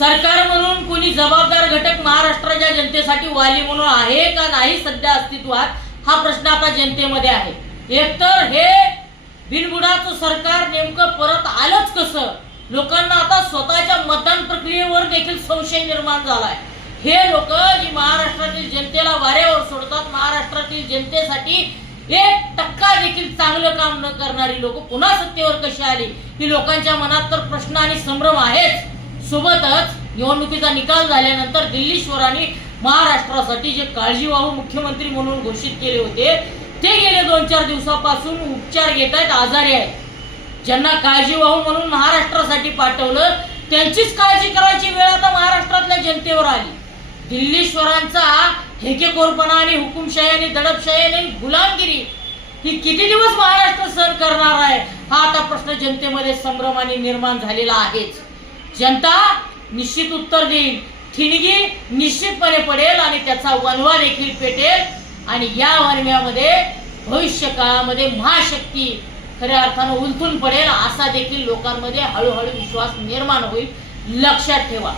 सरकार म्हणून कोणी जबाबदार घटक महाराष्ट्राच्या जनतेसाठी वाली म्हणून आहे का नाही सध्या अस्तित्वात? हा प्रश्न आता जनतेमध्ये आहे. एकतर हे बिनबुडाचं सरकार नेमकं परत आलंच कसं? लोकांना आता स्वतःच्या मतदान प्रक्रियेवर देखील संशय निर्माण झालाय. हे लोक जी महाराष्ट्रातील जनतेला वाऱ्यावर सोडतात महाराष्ट्रातील जनतेसाठी एक टक्का देखील चांगलं काम न करणारी लोक पुन्हा सत्तेवर कशी आली? ही लोकांच्या मनात तर प्रश्न आणि संभ्रम आहेत सोबतच निवडणुकीचा निकाल झाल्यानंतर दिल्लीश्वरांनी महाराष्ट्रासाठी जे काळजीवाहू मुख्यमंत्री म्हणून घोषित केले होते ते गेले दोन चार दिवसापासून उपचार घेत आहेत आजारी आहेत. ज्यांना काळजीवाहू म्हणून महाराष्ट्रासाठी पाठवलं त्यांचीच काळजी करायची वेळ आता महाराष्ट्रातल्या जनतेवर आली. दिल्लीश्वरांचा हेकेखोरपणा आणि हुकुमशाही आणि दडपशाही आणि गुलामगिरी ही किती दिवस महाराष्ट्र सहन करणार आहे हा आता प्रश्न जनतेमध्ये संभ्रमाने निर्माण झालेला आहेच. जनता निश्चित उत्तर देईल. ठिणगी निश्चितपणे पडेल आणि त्याचा वनवा देखील पेटेल. आणि या वनव्यामध्ये भविष्य काळामध्ये महाशक्ती खऱ्या अर्थानं उलथून पडेल असा देखील लोकांमध्ये हळूहळू विश्वास निर्माण होईल. लक्षात ठेवा.